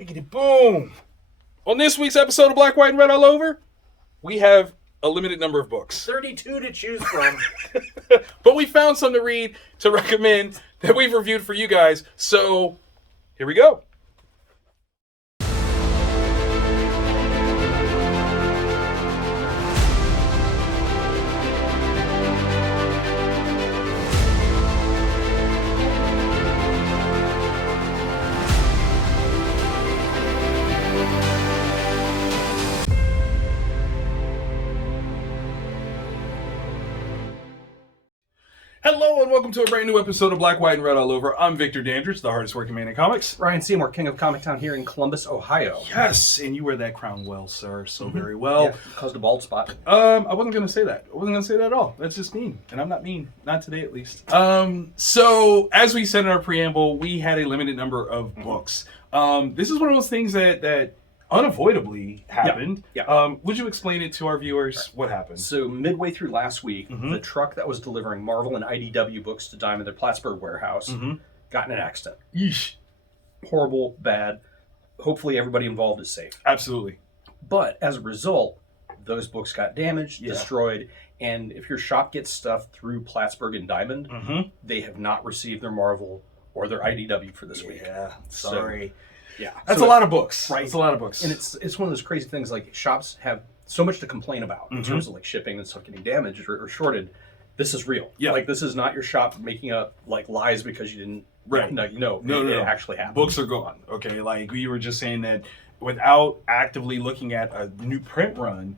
Biggity boom! On this week's episode of Black, White, and Red All Over, we have a limited number of books. 32 to choose from. But we found some to read to recommend that we've reviewed for you guys. So, here we go. Hello and welcome to a brand new episode of Black, White, and Red All Over. I'm Victor Dandridge, the hardest working man in comics. Ryan Seymour, King of Comic Town here in Columbus, Ohio. Yes, and you wear that crown well, sir, so very well. Yeah, caused a bald spot. I wasn't going to say that. I wasn't going to say that at all. That's just mean, and I'm not mean. Not today, at least. So, as we said in our preamble, we had a limited number of books. This is one of those things that unavoidably happened. Yeah. Would you explain it to our viewers? What happened? So midway through last week, the truck that was delivering Marvel and IDW books to Diamond, their Plattsburgh warehouse, got in an accident. Yeesh. Horrible, bad. Hopefully everybody involved is safe. Absolutely. But as a result, those books got damaged, destroyed, and if your shop gets stuff through Plattsburgh and Diamond, they have not received their Marvel or their IDW for this week. Yeah, sorry. So, yeah, That's a lot of books. Right. That's a lot of books. And it's one of those crazy things, like shops have so much to complain about in terms of like shipping and stuff getting damaged or shorted. This is real. Yeah. Like this is not your shop making up like lies because you didn't. Right. No. It actually happened. Books are gone. Okay. Like we were just saying that without actively looking at a new print run,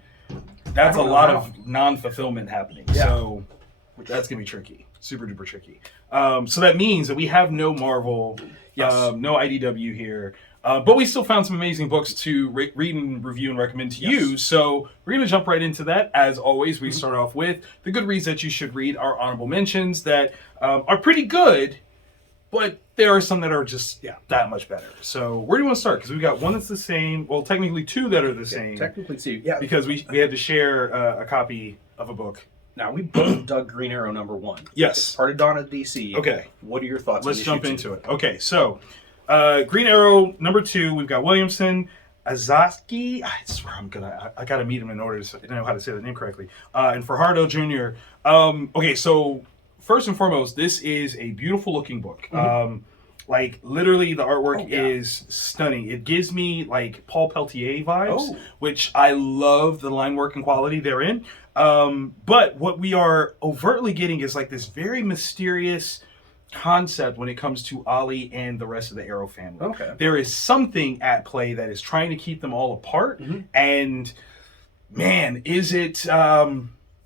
that's a lot of non-fulfillment happening. Yeah. So that's going to be tricky. Super duper tricky. So that means that we have no Marvel, no IDW here. But we still found some amazing books to read and review and recommend to you. So we're going to jump right into that. As always, we start off with the good reads that you should read, our honorable mentions that are pretty good, but there are some that are just that much better. So where do you want to start? Because we've got one that's the same. Well, technically two that are the same. Technically two. Yeah. Because we had to share a copy of a book. Now, we both dug Green Arrow #1. Yes. It's part of Dawn of DC. Okay. What are your thoughts Let's on jump issue into it. Okay, so Green Arrow #2, we've got Williamson, Azaki. I swear I gotta meet him in order to know how to say the name correctly. And Fajardo Jr. Okay, so first and foremost, this is a beautiful looking book. Like literally the artwork is stunning. It gives me like Paul Peltier vibes, which I love the line work and quality therein. But what we are overtly getting is like this very mysterious concept when it comes to Ollie and the rest of the Arrow family. Okay. There is something at play that is trying to keep them all apart. And man, is it I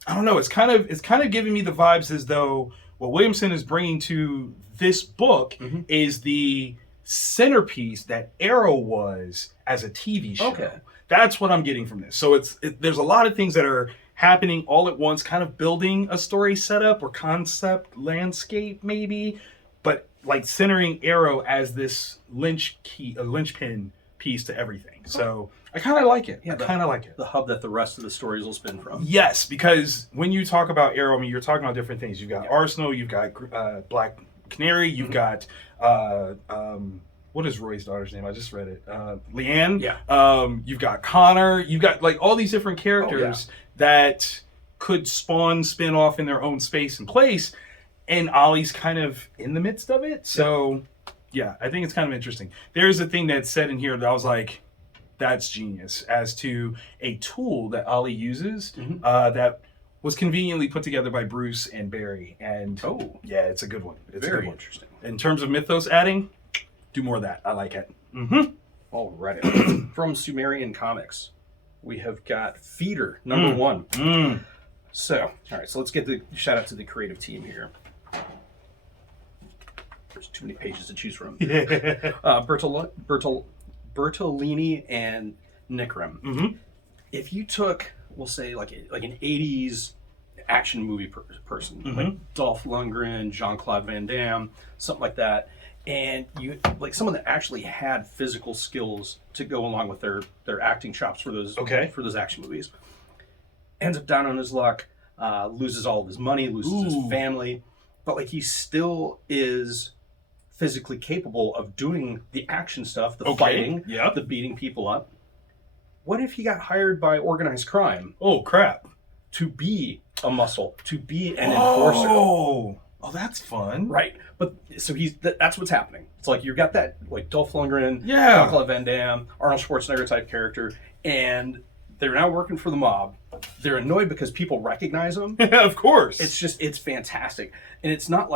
don't know, it's kind of giving me the vibes as though what Williamson is bringing to this book is the centerpiece that Arrow was as a TV show. Okay. That's what I'm getting from this. So there's a lot of things that are happening all at once, kind of building a story setup or concept landscape maybe, but like centering Arrow as this linchpin piece to everything. So I kind of like it. I kind of like it. The hub that the rest of the stories will spin from. Yes, because when you talk about Arrow, I mean, you're talking about different things. You've got Arsenal, you've got Black Canary, you've got what is Roy's daughter's name? I just read it. Leanne. Yeah. You've got Connor. You've got like all these different characters that could spin off in their own space and place, and Ollie's kind of in the midst of it. So yeah, I think it's kind of interesting. There's a thing that's said in here that I was like, that's genius, as to a tool that Ollie uses that was conveniently put together by Bruce and Barry. And yeah, it's a good one. It's very interesting. In terms of mythos adding, do more of that. I like it. Alrighty. From Sumerian Comics, we have got Feeder #1. So, all right, so let's get the shout out to the creative team here. There's too many pages to choose from. Bertolini and Nickrem. If you took, we'll say, like an 80s action movie person, like Dolph Lundgren, Jean-Claude Van Damme, something like that, and you like someone that actually had physical skills to go along with their acting chops for those action movies, ends up down on his luck, loses all of his money, loses his family, but like he still is physically capable of doing the action stuff, the Okay, fighting, yeah. the beating people up. What if he got hired by organized crime Oh crap! to be a muscle, to be an enforcer? Oh, that's fun. Right. But so that's what's happening. It's like you've got that like Dolph Lundgren, Yeah. Jean-Claude Van Damme, Arnold Schwarzenegger type character, and they're now working for the mob. They're annoyed because people recognize them. Yeah, of course. It's fantastic, and it's not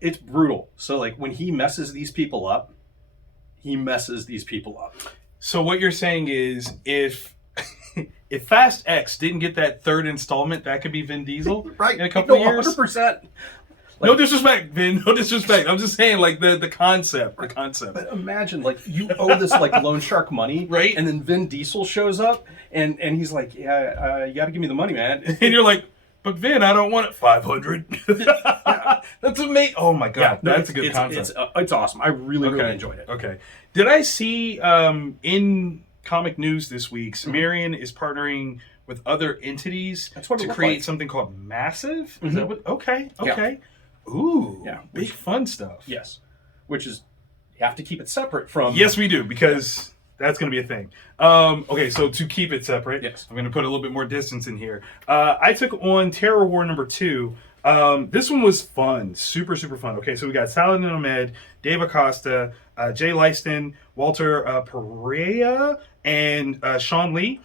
it's brutal. So like when he messes these people up, he messes these people up. So what you're saying is if if Fast X didn't get that third installment, that could be Vin Diesel, Right. in a couple of years. 100%. No disrespect, Vin. No disrespect. I'm just saying, like the concept. The concept. But imagine, like, you owe this like loan shark money, Right. And then Vin Diesel shows up, and he's like, "Yeah, you got to give me the money, man." And you're like, but Vin, I don't want it. 500. That's amazing. Oh my god, no, that's a good concept. It's awesome. I really enjoyed it. Okay. Did I see in comic news this week, Sumerian is partnering with other entities That's what it to looked create like. something called Massive? Is Mhm. that what? Okay. Yeah. Okay. Ooh. Yeah. Big fun stuff. Yes, which is you have to keep it separate from. Yes, we do, because that's going to be a thing. Okay, so to keep it separate, Yes. I'm going to put a little bit more distance in here. I took on Terrorwar #2. This one was fun, super fun. Okay, so we got Saladin Ahmed, Dave Acosta, Jay Lyston, Walter Pereira, and Sean Lee.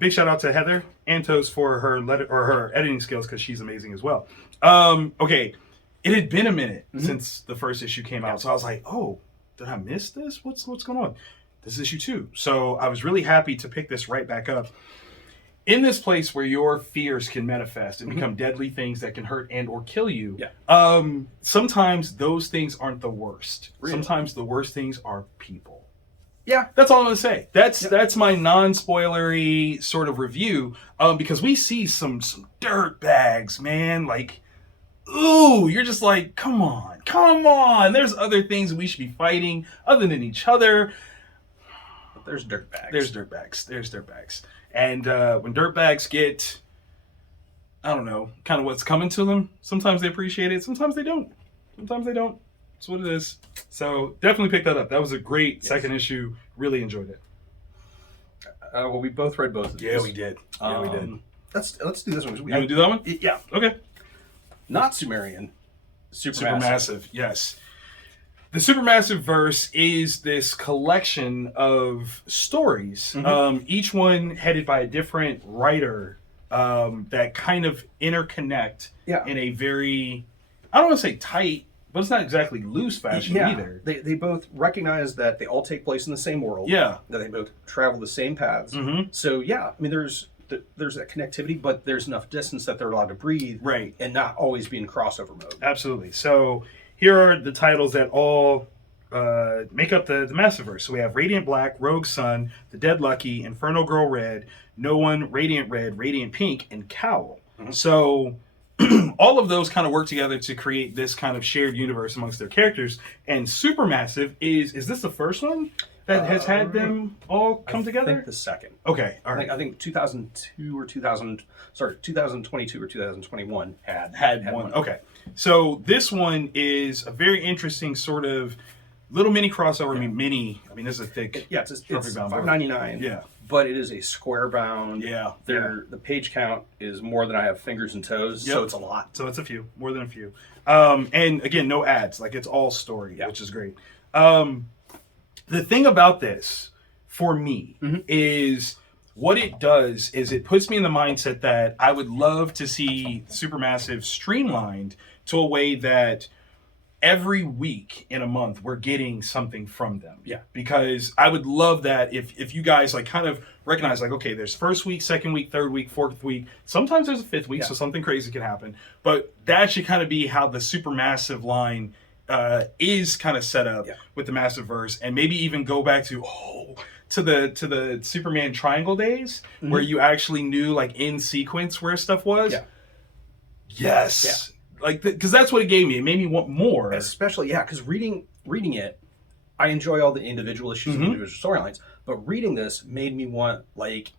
Big shout out to Heather Antos for her editing skills, because she's amazing as well. Okay, it had been a minute since the first issue came out, so I was like, oh, did I miss this? What's going on? This is issue 2. So I was really happy to pick this right back up. In this place where your fears can manifest and become deadly things that can hurt and or kill you, sometimes those things aren't the worst. Really? Sometimes the worst things are people. Yeah. That's all I'm gonna say. That's my non-spoilery sort of review, because we see some dirt bags, man. Like, ooh, you're just like, come on. There's other things we should be fighting other than each other. But there's dirtbags. There's dirtbags. And when dirtbags get, I don't know, kind of what's coming to them, sometimes they appreciate it, sometimes they don't. That's what it is. So definitely pick that up. That was a great second issue. Really enjoyed it. Well, we both read both of these. Yeah, we did. Let's do this one. You want to do that one? Yeah. Okay. Not Sumerian. Supermassive, yes. The Supermassive verse is this collection of stories, each one headed by a different writer, that kind of interconnect in a very, I don't want to say tight, but it's not exactly loose fashion either. They both recognize that they all take place in the same world. Yeah. That they both travel the same paths. So yeah, I mean, there's that connectivity, but there's enough distance that they're allowed to breathe, Right. and not always be in crossover mode. Absolutely. So here are the titles that all make up the Massiverse. So we have Radiant Black, Rogue Sun, The Dead Lucky, Inferno Girl Red, No One, Radiant Red, Radiant Pink, and Cowl. So all of those kind of work together to create this kind of shared universe amongst their characters. And Supermassive is this the first one that has had them all come together? I think the second. Okay, all right. I think 2022 or 2021 had one. Okay, so this one is a very interesting sort of little mini crossover. I mean, this is a thick. Yeah, it's bound book. $5.99. Yeah. But it is a square bound. Yeah. The page count is more than I have fingers and toes, so it's a lot. So it's a few, more than a few. And again, no ads. Like, it's all story, which is great. The thing about this, for me, is what it does is it puts me in the mindset that I would love to see Supermassive streamlined to a way that every week in a month we're getting something from them. Yeah. Because I would love that if you guys like kind of recognize like, okay, there's first week, second week, third week, fourth week. Sometimes there's a fifth week, so something crazy can happen. But that should kind of be how the Supermassive line is kind of set up with the Massiverse, and maybe even go back to the Superman Triangle days where you actually knew like in sequence where stuff was. Yeah. Yes. Yeah. Like, because that's what it gave me. It made me want more. Especially, because reading it, I enjoy all the individual issues and individual storylines. But reading this made me want like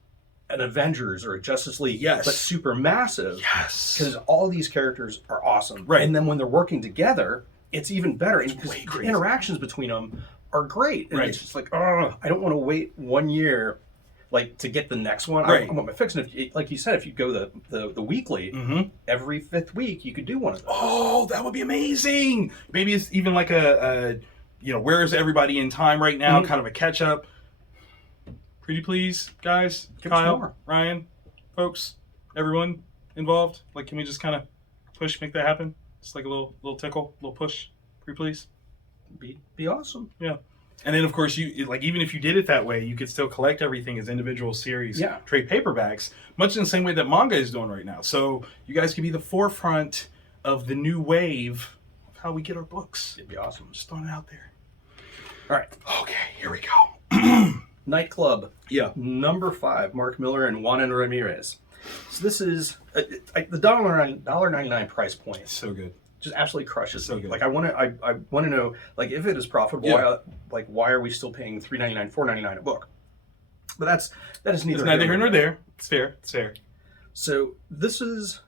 an Avengers or a Justice League, but Supermassive. Yes. Because all these characters are awesome. Right. And then when they're working together, it's even better. And It's way the crazy. interactions between them are great. And Right. it's just like, oh, I don't want to wait 1 year like to get the next one. Right. I want my fix. And if, like you said, if you go the weekly, every 5th week you could do one of those. Oh, that would be amazing. Maybe it's even like a where is everybody in time right now? Kind of a catch up. Pretty please, guys, Give us Kyle, more. Ryan, folks, everyone involved. Like, can we just kind of make that happen? Just like a little tickle, little push. Pretty please. Be awesome. Yeah. And then, of course, you like even if you did it that way, you could still collect everything as individual series, trade paperbacks, much in the same way that manga is doing right now. So you guys could be the forefront of the new wave of how we get our books. It'd be awesome. Just throwing it out there. All right. Okay, here we go. Nightclub. Yeah. Number 5, Mark Miller and Juan Ramirez. So this is the $1.99 price point. It's so good. Just absolutely crushes So me. good. Like I want to know, like, if it is profitable, why are we still paying $3.99, $4.99 a book? But that is neither. It's neither here nor there. It's fair. It's fair. So this is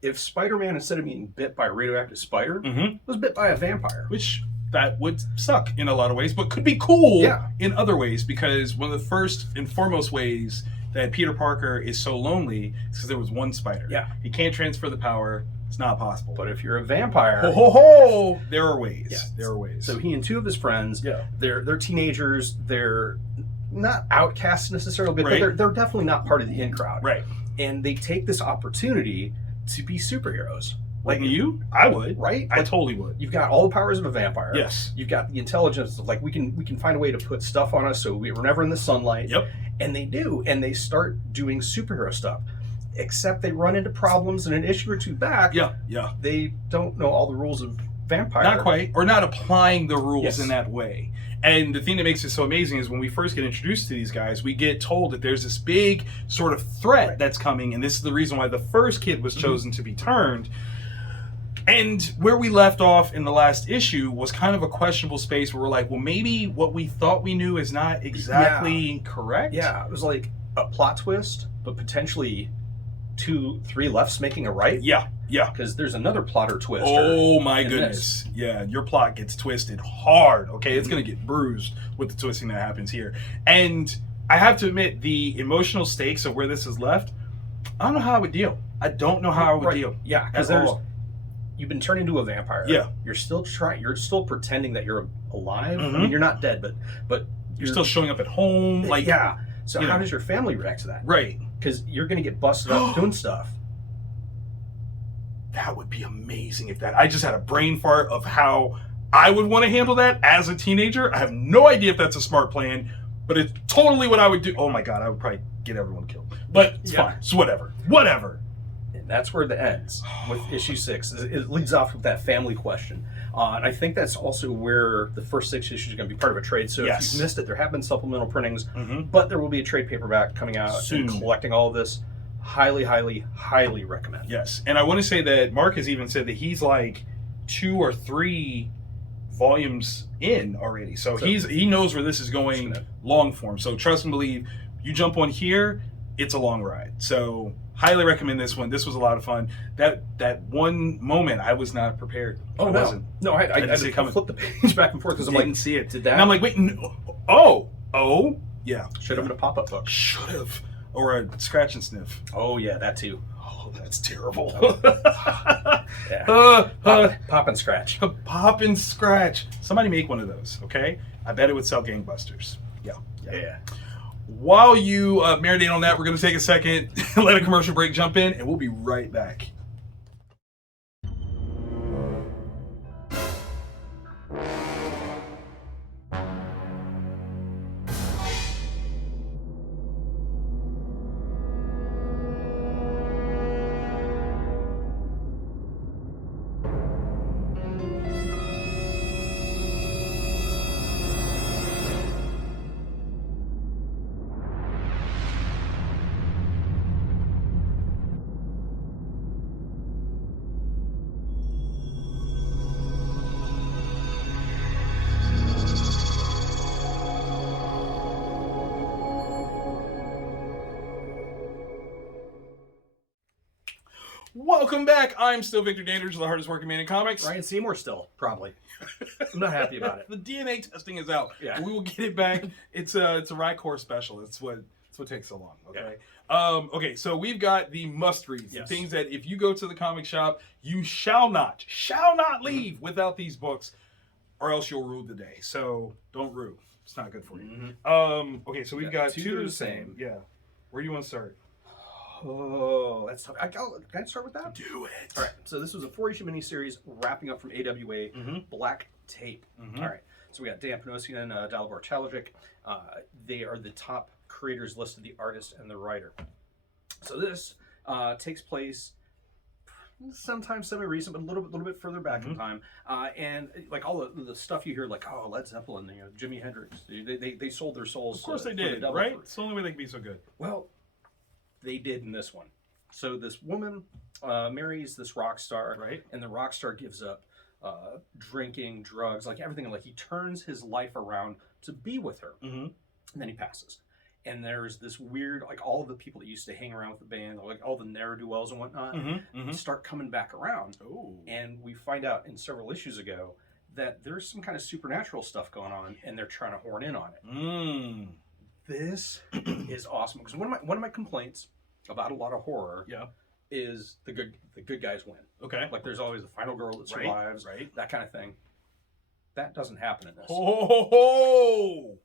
if Spider-Man, instead of being bit by a radioactive spider, was bit by a vampire. Which that would suck in a lot of ways, but could be cool Yeah. in other ways, because one of the first and foremost ways that Peter Parker is so lonely is because there was one spider. Yeah. He can't transfer the power. It's not possible. But if you're a vampire, There are ways. Yeah. There are ways. so he and 2 of his friends, Yeah. they're teenagers. They're not outcasts necessarily, but Right. they're definitely not part of the in crowd. Right. And they take this opportunity to be superheroes. Like you? I would. Right? I Like, totally would. you've got all the powers of a vampire. Yes. You've got the intelligence of, like, we can find a way to put stuff on us so we're never in the sunlight. Yep. And they do, and they start doing superhero stuff. Except they run into problems, and an issue or 2 back, Yeah. Yeah. they don't know all the rules of vampire. Not quite, or not applying the rules Yes. in that way. And the thing that makes it so amazing is when we first get introduced to these guys, we get told that there's this big sort of threat that's coming, and this is the reason why the first kid was chosen to be turned. And where we left off in the last issue was kind of a questionable space where we're like, well, maybe what we thought we knew is not exactly correct. Yeah, it was like a plot twist, but potentially 2, 3 lefts making a right. Yeah. Yeah. Because there's another plotter twist. Oh my goodness. Yeah, your plot gets twisted hard. Okay, it's going to get bruised with the twisting that happens here. And I have to admit, the emotional stakes of where this is left, I don't know how I would deal. I don't know how I would deal. Yeah, because you've been turned into a vampire. Yeah. You're still pretending that you're alive. I Mhm. mean, you're not dead, but You're still showing up at home. Like, yeah. So you how know. does your family react to that? Right. Because you're going to get busted up doing stuff. That would be amazing if that. I just had a brain fart of how I would want to handle that as a teenager. I have no idea if that's a smart plan, but it's totally what I would do. Oh my God, I would probably get everyone killed. But it's fine. It's whatever. Whatever. And that's where it ends with issue 6. It leads off with that family question. And I think that's also where the first 6 issues are going to be part of a trade. So if you've missed it, there have been supplemental printings, but there will be a trade paperback coming out soon. And collecting all of this. Highly, highly, highly recommend. Yes. And I want to say that Mark has even said that he's like 2 or 3 volumes in already. So he knows where this is going long form. So trust and believe, you jump on here, it's a long ride. So highly recommend this one. This was a lot of fun. That one moment, I was not prepared. Oh, I no. wasn't. No, I didn't see it coming. flipped the page back and forth because I'm like, Didn't see it. Did that? And I'm like, wait, no. Oh, yeah. Should have been a pop-up book. Should have. Or a scratch and sniff. Oh, yeah, that too. Oh, that's terrible. Yeah. Pop and scratch. Pop and scratch. Somebody make one of those, okay? I bet it would sell gangbusters. Yeah. While you marinate on that, we're going to take a second, let a commercial break jump in, and we'll be right back. Welcome back. I'm still Victor Dandridge, the hardest working man in comics. Ryan Seymour still, probably. I'm not happy about it. The DNA testing is out. Yeah. We will get it back. It's a Rycore special. It's what takes so long. Okay. Okay. So we've got the must reads, the things that if you go to the comic shop, you shall not leave without these books, or else you'll rue the day. So don't rue. It's not good for you. Okay. So we've got two of the same. Yeah. Where do you want to start? Oh, that's tough. Can I start with that? Do it. All right. So this was a 4-issue miniseries wrapping up from AWA, Black Tape. All right. So we got Dan Panosian and Dalibor Chalajic. They are the top creators listed, the artist and the writer. So this takes place sometimes semi-recent, but a little bit further back in time. And like all the stuff you hear, like Led Zeppelin, Jimi Hendrix, they sold their souls. Of course they did, right? It's the only way they can be so good. Well, they did in this one. So this woman marries this rock star, right? And the rock star gives up drinking, drugs, like everything. Like he turns his life around to be with her, and then he passes. And there's this weird, like all of the people that used to hang around with the band, like all the ne'er-do-wells and whatnot, start coming back around. Ooh. And we find out in several issues ago that there's some kind of supernatural stuff going on, and they're trying to horn in on it. This is awesome because one of my complaints about a lot of horror is the good guys win. Okay. Like there's always the final girl that survives, right? That kind of thing. That doesn't happen in this. Oh.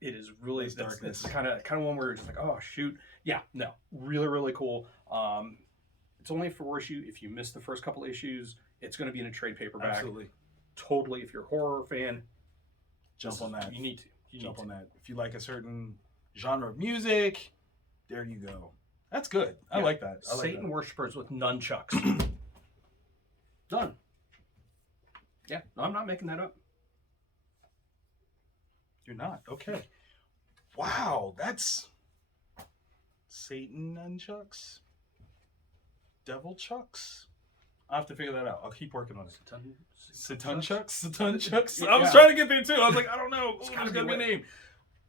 It is really darkness. It's kind of one where you're just like, oh shoot, yeah, no, really cool. It's only a 4-issue. If you miss the first couple issues, it's going to be in a trade paperback. Absolutely, totally. If you're a horror fan, jump on that. You need to jump on that. If you like a certain genre of music, there you go. That's good. I like that. Satan worshippers with nunchucks. Done. Yeah, no, I'm not making that up. You're not. Okay. Wow, that's Satan nunchucks? Devil chucks? I'll have to figure that out. I'll keep working on it. Satan chucks? I was trying to get there too. I was like, I don't know. There's got to be a name.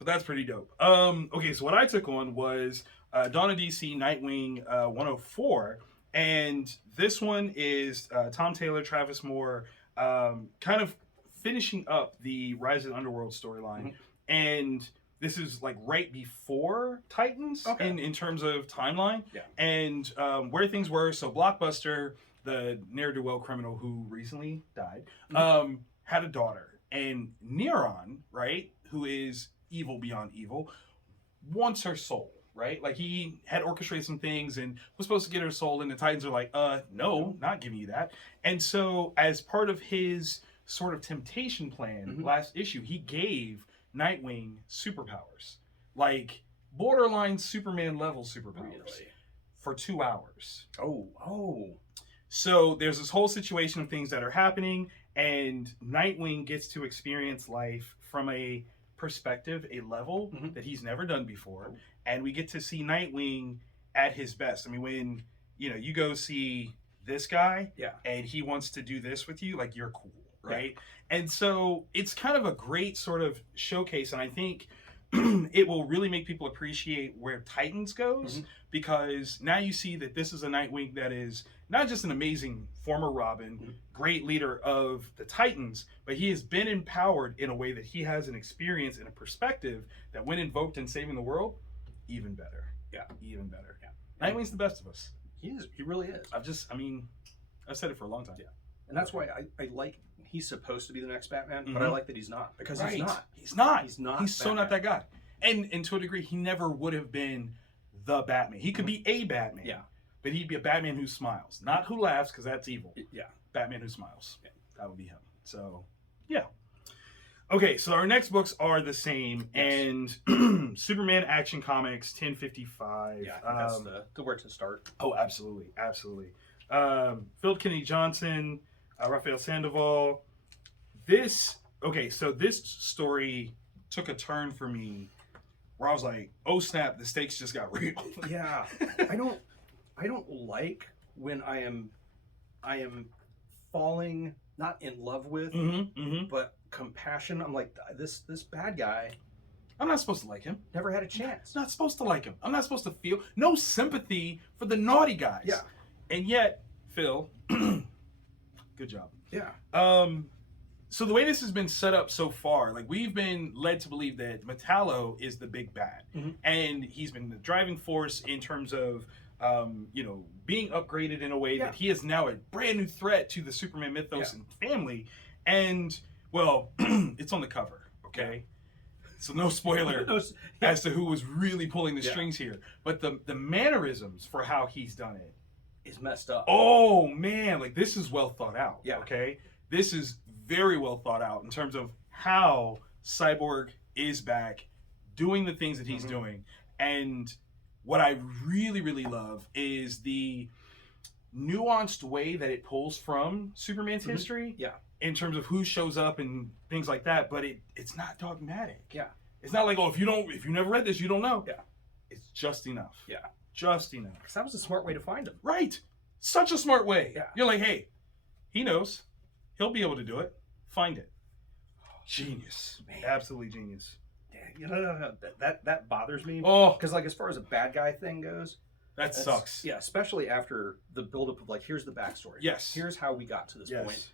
But that's pretty dope. Okay, so what I took on was Dawn of DC Nightwing 104. And this one is Tom Taylor, Travis Moore, kind of finishing up the Rise of the Underworld storyline. And this is like right before Titans in terms of timeline. Yeah. And where things were, so Blockbuster, the ne'er-do-well criminal who recently died, had a daughter. And Neron, right, who is evil beyond evil, wants her soul, right? Like he had orchestrated some things and was supposed to get her soul, and the Titans are like, no, not giving you that. And so as part of his sort of temptation plan, last issue, he gave Nightwing superpowers, like borderline Superman level superpowers, for 2 hours. So there's this whole situation of things that are happening, and Nightwing gets to experience life from a perspective, a level that he's never done before, and we get to see Nightwing at his best. I mean, when you go see this guy, and he wants to do this with you, like, you're cool. Right. And so it's kind of a great sort of showcase. And I think it will really make people appreciate where Titans goes, because now you see that this is a Nightwing that is not just an amazing former Robin, great leader of the Titans, but he has been empowered in a way that he has an experience and a perspective that when invoked in saving the world, even better. Yeah. Even better. Yeah. Nightwing's the best of us. He is. He really is. I've said it for a long time. Yeah. And that's why I like, he's supposed to be the next Batman, but I like that he's not. Because he's not. He's not. He's not. He's so not that guy. And to a degree, he never would have been the Batman. He could be a Batman. Yeah. But he'd be a Batman who smiles. Not who laughs, because that's evil. Yeah. Batman who smiles. Yeah. That would be him. So, yeah. Okay, so our next books are the same. Yes. And Superman Action Comics 1055. Yeah, I think that's the where to start. Oh, absolutely. Absolutely. Philip Kennedy Johnson, Raphael Sandoval. This story took a turn for me where I was like, oh snap, the stakes just got real. Yeah. I don't like when I am falling not in love with, but compassion. I'm like, this bad guy, I'm not supposed to like him. Never had a chance. I'm not supposed to like him. I'm not supposed to feel no sympathy for the naughty guys. Yeah. And yet, Phil, good job. Yeah. So the way this has been set up so far, like we've been led to believe that Metallo is the big bad, and he's been the driving force in terms of, being upgraded in a way that he is now a brand new threat to the Superman mythos and family. And well, it's on the cover, okay? So no spoiler as to who was really pulling the strings here, but the mannerisms for how he's done it is messed up. Oh man, like this is well thought out. Yeah. Okay, this is very well thought out in terms of how Cyborg is back, doing the things that he's doing, and what I really, really love is the nuanced way that it pulls from Superman's history. Yeah. In terms of who shows up and things like that, but it's not dogmatic. Yeah. It's not like, oh, if you never read this, you don't know. Yeah. It's just enough. Yeah. Just enough. Because that was a smart way to find him. Right. Such a smart way. Yeah. You're like, hey, he knows. He'll be able to do it. Find it. Genius. Man. Absolutely genius. Yeah, that bothers me. Oh. Because, like, as far as a bad guy thing goes, that sucks. Yeah, especially after the buildup of, like, here's the backstory. Yes. Here's how we got to this point.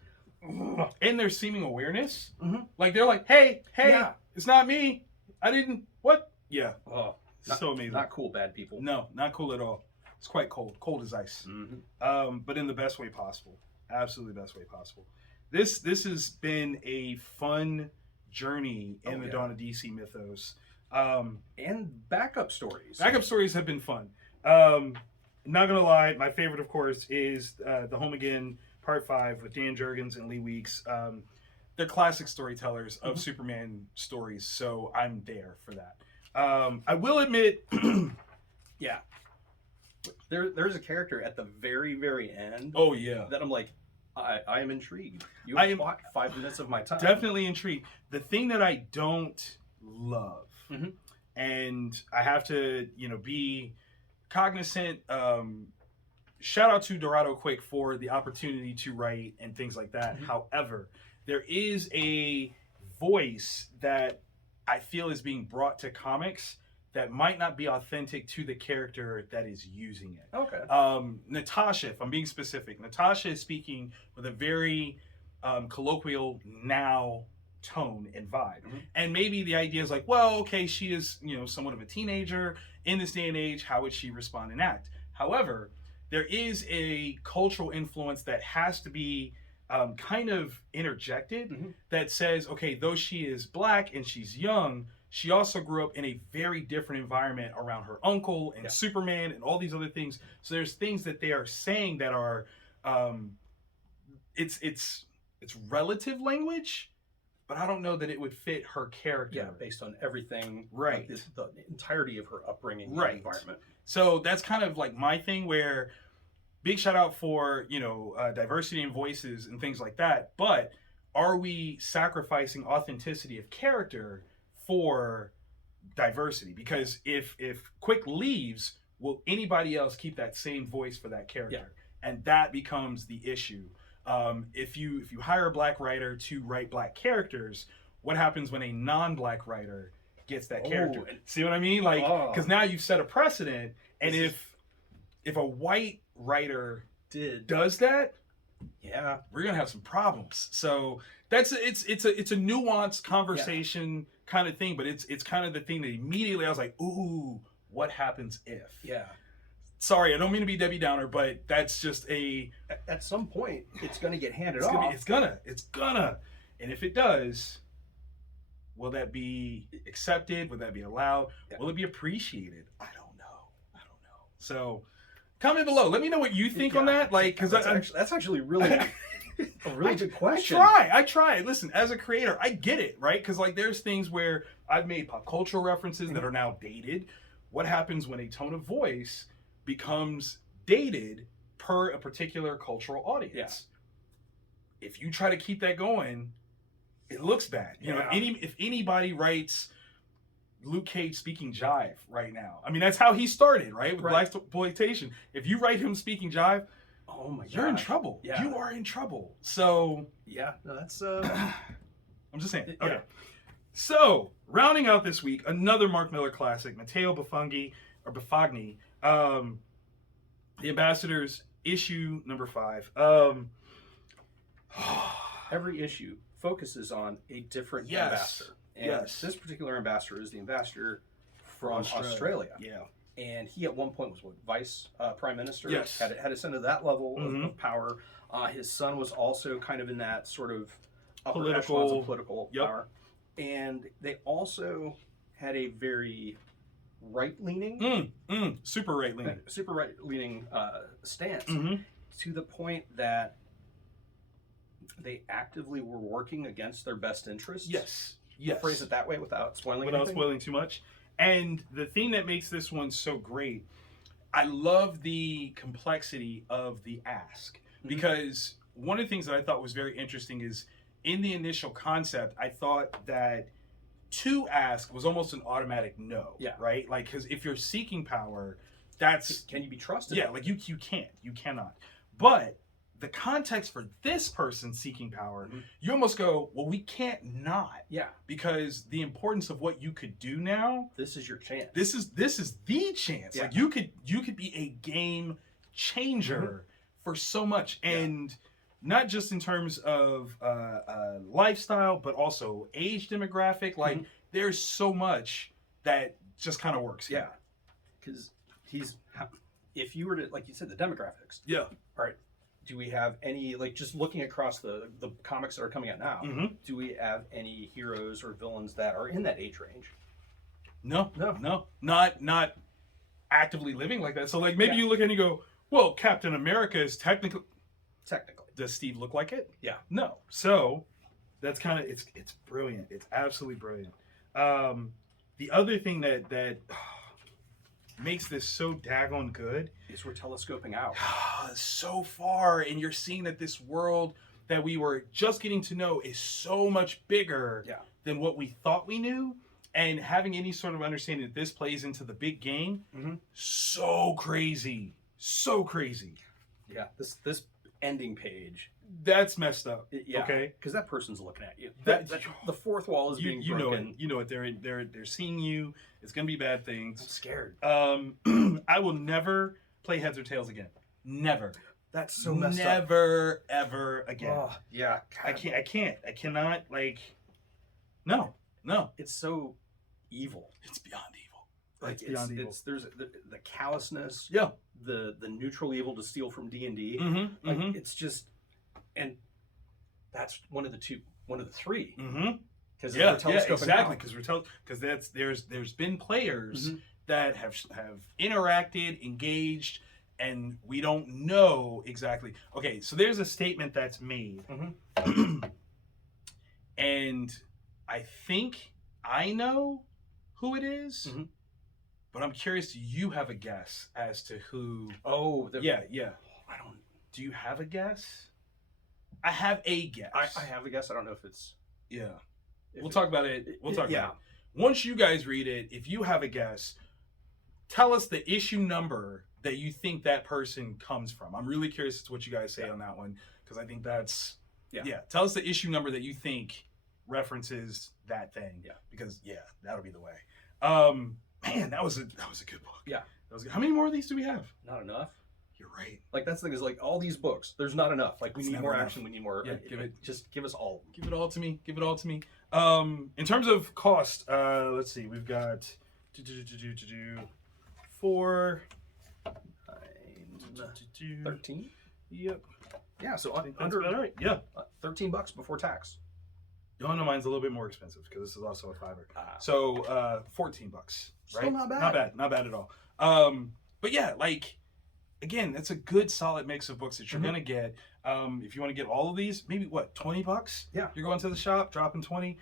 And their seeming awareness. Like, they're like, hey, it's not me. I didn't, what? Yeah. Oh, so amazing. Not cool, bad people. No, not cool at all. It's quite cold. Cold as ice. But in the best way possible. Absolutely best way possible. This has been a fun journey in the Dawn of DC mythos. And backup stories. Backup stories have been fun. Not gonna lie, my favorite, of course, is The Home Again Part 5 with Dan Jurgens and Lee Weeks. They're classic storytellers of Superman stories, so I'm there for that. I will admit... yeah. There's a character at the very, very end. Oh, yeah. That I'm like, I am intrigued. You have bought 5 minutes of my time. Definitely intrigued. The thing that I don't love, and I have to, be cognizant. Shout out to Dorado Quick for the opportunity to write and things like that. However, there is a voice that I feel is being brought to comics that might not be authentic to the character that is using it. Okay. Natasha, if I'm being specific, Natasha is speaking with a very colloquial now tone and vibe. And maybe the idea is like, well, okay, she is, somewhat of a teenager in this day and age. How would she respond and act? However, there is a cultural influence that has to be kind of interjected that says, okay, though she is black and she's young, she also grew up in a very different environment around her uncle and Superman and all these other things. So there's things that they are saying that are, it's relative language, but I don't know that it would fit her character. Yeah, based on everything. Right. Like the entirety of her upbringing and environment. So that's kind of like my thing where big shout out for, diversity in voices and things like that. But are we sacrificing authenticity of character for diversity? Because if Quick leaves, will anybody else keep that same voice for that character? And that becomes the issue. If you hire a black writer to write black characters, what happens when a non-black writer gets that character? See what I mean? Like, because now you've set a precedent, and if a white writer does that, we're gonna have some problems. So it's a nuanced conversation kind of thing, but it's kind of the thing that immediately I was like, ooh, what happens if? Yeah. Sorry, I don't mean to be Debbie Downer, but that's just at some point it's gonna get handed off. It's gonna. And if it does, will that be accepted? Will that be allowed? Will it be appreciated? I don't know. So comment below. Let me know what you think on that. Like, because that's actually really a really good question. I try. Listen, as a creator, I get it, right? Because like, there's things where I've made pop cultural references that are now dated. What happens when a tone of voice becomes dated per a particular cultural audience? If you try to keep that going, it looks bad. If anybody writes Luke Cage speaking jive right now, I mean, that's how he started, right? With blaxploitation. If you write him speaking jive, oh my god, you're in trouble. You are in trouble. So that's I'm just saying. Okay. So rounding out this week, another Mark Millar classic, Matteo Bufagni, The Ambassadors issue number 5. Every issue focuses on a different Yes. ambassador. And Yes. this particular ambassador is the ambassador from Australia. Yeah. And he at one point was vice prime minister. Yes. Had ascended to that level Mhm. of power. His son was also kind of in that sort of upper Political- echelons of political Yep. power. And they also had a very right-leaning, Super right leaning. super right-leaning stance, Mm-hmm. to the point that they actively were working against their best interests. Yes. Yes. Phrase it that way without spoiling Without anything. spoiling too much. And the thing that makes this one so great, I love the complexity of the ask. Because one of the things that I thought was very interesting is in the initial concept, I thought that to ask was almost an automatic no. Yeah. Right? Like, because if you're seeking power, that's. Can you be trusted? Yeah, like you can't. You cannot. But the context for this person seeking power, you almost go, well, we can't not. Yeah. Because the importance of what you could do now, This is your chance. this is the chance. Yeah. Like you could be a game changer for so much. And not just in terms of lifestyle, but also age demographic. Like there's so much that just kind of works. Yeah. Because if you were to, like you said, the demographics. Yeah. All right. Do we have any, like, just looking across the comics that are coming out now, do we have any heroes or villains that are in that age range? No. No. Not actively living like that. So like maybe you look and you go, well, Captain America is technically. Does Steve look like it? Yeah. No. So that's kind of it's brilliant. It's absolutely brilliant. The other thing that makes this so daggone good Is we're telescoping out. so far, and you're seeing that this world that we were just getting to know is so much bigger than what we thought we knew. And having any sort of understanding that this plays into the big game, so crazy. Yeah. This ending page. That's messed up. Yeah. Okay. Because that person's looking at you. That- The fourth wall is being You know broken. it. You know it. They're seeing you. It's gonna be bad I'm things. scared. I will never play heads or tails again. Never. That's so messed up. Never ever again. Oh, yeah. I can't. I cannot. Like, no. It's so evil. It's beyond evil. Like It's beyond evil. there's the callousness. Yeah. The neutral evil to steal from D&D. Mm-hmm. It's just, and that's one of the three. Mm-hmm. Because Yeah, we're telescoping exactly. out. Because there's been players that have interacted, engaged, and we don't know exactly. Okay, so there's a statement that's made, and I think I know who it is, but I'm curious. Do you have a guess as to who? Oh, Yeah. I don't. Do you have a guess? I have a guess. I have a guess. I don't know if it's. Yeah. If We'll talk about it. We'll talk yeah. about it. Once you guys read it, if you have a guess, tell us the issue number that you think that person comes from. I'm really curious as to what you guys say on that one, because I think that's tell us the issue number that you think references that thing. Yeah. Because that'll be the way. Man, that was a good book. Yeah. That was good. How many more of these do we have? Not enough. You're right. Like that's the thing is like all these books. There's not enough. Like we It's need never more enough. action. We need more. Yeah, Just give us all. Give it all to me. Give it all to me. In terms of cost, let's see. We've got 4, 13. Yep. Yeah. So I think that's under about right. Yeah. $13 before tax. No, mine's a little bit more expensive because this is also a $5. Ah. So $14, right? Still not bad. Not bad at all. But yeah, like again, that's a good solid mix of books that you're gonna get. If you want to get all of these, maybe what, $20? Yeah. You're going to the shop, dropping 20.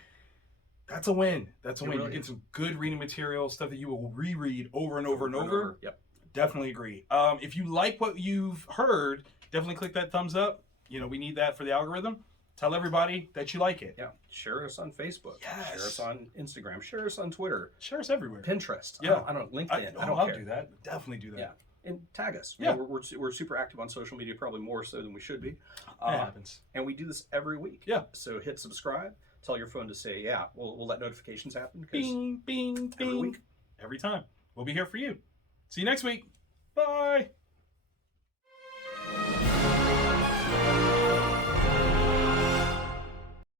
That's a win. That's a win. really You get is. some good reading material, stuff that you will reread over and over and over. Yep. Definitely agree. If you like what you've heard, definitely click that thumbs up. You know, we need that for the algorithm. Tell everybody that you like it. Yeah. Share us on Facebook. Yes. Share us on Instagram. Share us on Twitter. Share us everywhere. Pinterest. Yeah. I don't know. LinkedIn. I don't I'll care. do that. Definitely do that. Yeah. And tag us. Yeah. You know, we're super active on social media, probably more so than we should be. It happens. And we do this every week. Yeah. So hit subscribe. Tell your phone to say, we'll let notifications happen. 'Cause Bing, bing, every bing. week. Every time. We'll be here for you. See you next week. Bye.